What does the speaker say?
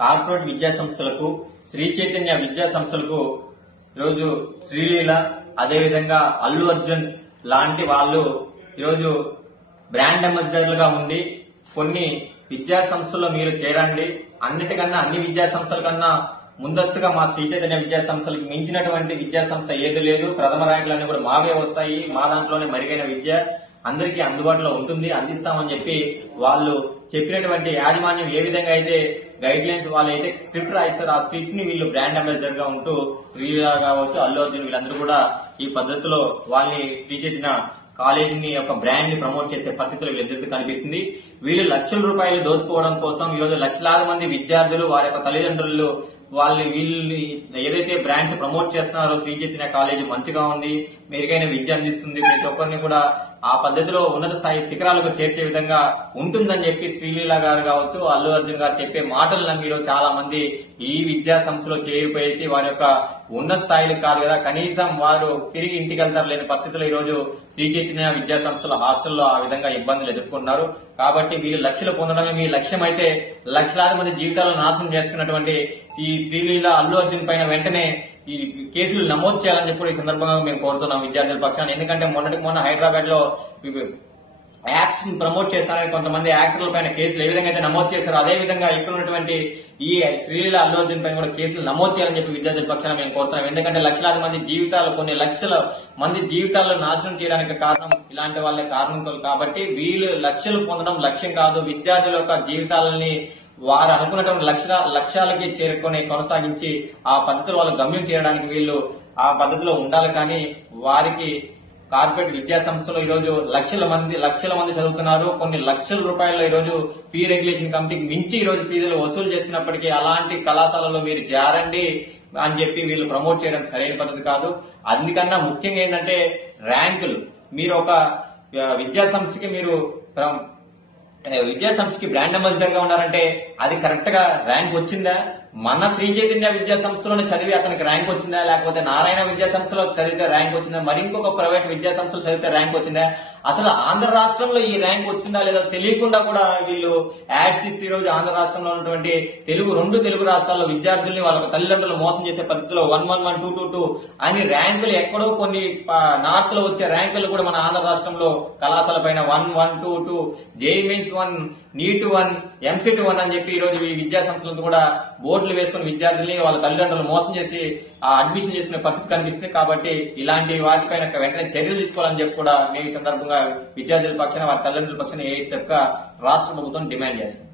Corporate విద్యా సంస్థలకు, శ్రీ చైతన్య విద్యా సంస్థలకు ఈరోజు శ్రీలీల, అదేవిధంగా అల్లు అర్జున్ లాంటి వాళ్ళు ఈరోజు బ్రాండ్ అంబాసిడర్లుగా ఉండి కొన్ని విద్యా సంస్థల్లో మీరు చేరండి. అన్నిటికన్నా అన్ని విద్యా సంస్థల కన్నా ముందస్తుగా మా శ్రీ చైతన్య విద్యా సంస్థలకు మించినటువంటి విద్యా సంస్థ ఏది లేదు. ప్రథమ ర్యాంకులన్నీ కూడా మావే వస్తాయి. మా దాంట్లోనే మెరుగైన విద్య అందరికీ అందుబాటులో ఉంటుంది, అందిస్తామని చెప్పి వాళ్ళు చెప్పినటువంటి యాజమాన్యం ఏ విధంగా అయితే గైడ్ లైన్స్ వాళ్ళు అయితే స్క్రిప్ట్ రాయిస్తారు, ఆ స్క్రిప్ట్ ని వీళ్ళు బ్రాండ్ అంబాసిడర్ గా ఉంటూ శ్రీలీల కావచ్చు, అల్లు అర్జున్ వీళ్ళందరూ కూడా ఈ పద్ధతిలో వాళ్ళని శ్రీ చైతన్య కాలేజీని యొక్క బ్రాండ్ ని ప్రమోట్ చేసే పరిస్థితులు వీళ్ళిద్దరికీ కనిపిస్తుంది. వీళ్ళు లక్షల రూపాయలు దోచుకోవడం కోసం ఈరోజు లక్షలాది మంది విద్యార్థులు, వారి యొక్క తల్లిదండ్రులు వీళ్ళు ఏదైతే బ్రాండ్స్ ప్రమోట్ చేస్తున్నారో శ్రీ చైతన్య కాలేజీ మంచిగా ఉంది, మెరుగైన విద్య అందిస్తుంది, ప్రతి ఒక్కరిని కూడా ఆ పద్ధతిలో ఉన్నత స్థాయి శిఖరాలకు చేర్చే విధంగా ఉంటుందని చెప్పి శ్రీలీల గారు కావచ్చు, అల్లు అర్జున్ గారు చెప్పే మాటలు నమ్మి చాలా మంది ఈ విద్యా సంస్థలో చేరిపోయేసి వారి యొక్క ఉన్నత స్థాయిలకు కాదు కదా, కనీసం వారు తిరిగి ఇంటికి వెళ్తారు లేని పరిస్థితుల్లో ఈ రోజు శ్రీ చైతన్య విద్యా సంస్థల హాస్టల్లో ఆ విధంగా ఇబ్బందులు ఎదుర్కొన్నారు. కాబట్టి వీళ్ళు లక్షలు పొందడమే మీ లక్ష్యం అయితే లక్షలాది మంది జీవితాలను నాశనం చేస్తున్నటువంటి ఈ శ్రీలీల, అల్లు అర్జున్ పైన వెంటనే ఈ కేసులు నమోదు చేయాలని చెప్పి ఈ సందర్భంగా మేము కోరుతున్నాం విద్యార్థుల పక్షాన. ఎందుకంటే మొన్న హైదరాబాద్ లో యాప్స్ ప్రమోట్ చేస్తారని కొంతమంది యాక్టర్ల పైన కేసులు ఏ విధంగా అయితే నమోదు చేశారో అదే విధంగా ఇక్కడ ఉన్నటువంటి ఈ శ్రీలీల, అల్లు అర్జున్ పైన కూడా కేసులు నమోదు చేయాలని చెప్పి విద్యార్థుల పక్షాన మేము కోరుతున్నాం. ఎందుకంటే లక్షలాది మంది జీవితాలు, కొన్ని లక్షల మంది జీవితాలను నాశనం చేయడానికి కారణం ఇలాంటి వాళ్ళే కారణం. కాబట్టి వీళ్ళు లక్షలు పొందడం లక్ష్యం కాదు, విద్యార్థుల యొక్క జీవితాలని వారు అనుకున్నటువంటి లక్ష్యాలకి చేరుకొని కొనసాగించి ఆ పద్ధతిలో వాళ్ళ గమ్యం చేరడానికి వీళ్ళు ఆ పద్ధతిలో ఉండాలి. కానీ వారికి కార్పొరేట్ విద్యా సంస్థలో ఈరోజు లక్షల మంది చదువుతున్నారు. కొన్ని లక్షల రూపాయలు ఈరోజు ఫీ రెగ్యులేషన్ కమిటీకి మించి ఈరోజు ఫీజులు వసూలు చేసినప్పటికీ అలాంటి కళాశాలలో మీరు చేరండి అని చెప్పి వీళ్ళు ప్రమోట్ చేయడం సరైన పద్ధతి కాదు. అందుకన్నా ముఖ్యంగా ఏంటంటే ర్యాంకులు. మీరు ఒక విద్యా సంస్థకి బ్రాండ్ అంబాసిడర్ గా ఉన్నారంటే అది కరెక్ట్ గా ర్యాంక్ వచ్చిందా? మన శ్రీ చైతన్య విద్యా సంస్థలోనే చదివి అతనికి ర్యాంక్ వచ్చిందా, లేకపోతే నారాయణ విద్యా సంస్థలో చదివితే ర్యాంక్ వచ్చిందా, మరి ఇంకొక ప్రైవేట్ విద్యా సంస్థలు చదివితే ర్యాంక్ వచ్చిందా? అసలు ఆంధ్ర రాష్ట్రంలో ఈ ర్యాంక్ వచ్చిందా లేదా తెలియకుండా కూడా వీళ్ళు యాడ్స్ ఇస్తే ఈ రోజు ఆంధ్ర రాష్ట్రంలో ఉన్నటువంటి రెండు తెలుగు రాష్ట్రాల్లో విద్యార్థుల్ని వాళ్ళ తల్లిదండ్రులు మోసం చేసే పద్ధతిలో 111, 222 అని ర్యాంకులు ఎక్కడో కొన్ని నార్త్ లో వచ్చే ర్యాంకులు కూడా మన ఆంధ్ర రాష్ట్రంలో కళాశాల పైన 1122, జేఈ మెయిన్స్ 1, నీట్ 1, ఎంసెట్ 1 అని చెప్పి ఈ రోజు ఈ విద్యా సంస్థలను కూడా బోర్డులు వేసుకుని విద్యార్థుల్ని వాళ్ళ తల్లిదండ్రులు మోసం చేసి అడ్మిషన్ చేసుకునే పరిస్థితి కనిపిస్తుంది. కాబట్టి ఇలాంటి వాటిపైన వెంటనే చర్యలు తీసుకోవాలని చెప్పి కూడా మేము ఈ సందర్భంగా విద్యార్థుల పక్షాన, వారి తల్లిదండ్రుల పక్షాన ఏఎస్ఎఫ్ గా రాష్ట్ర ప్రభుత్వం డిమాండ్ చేస్తుంది.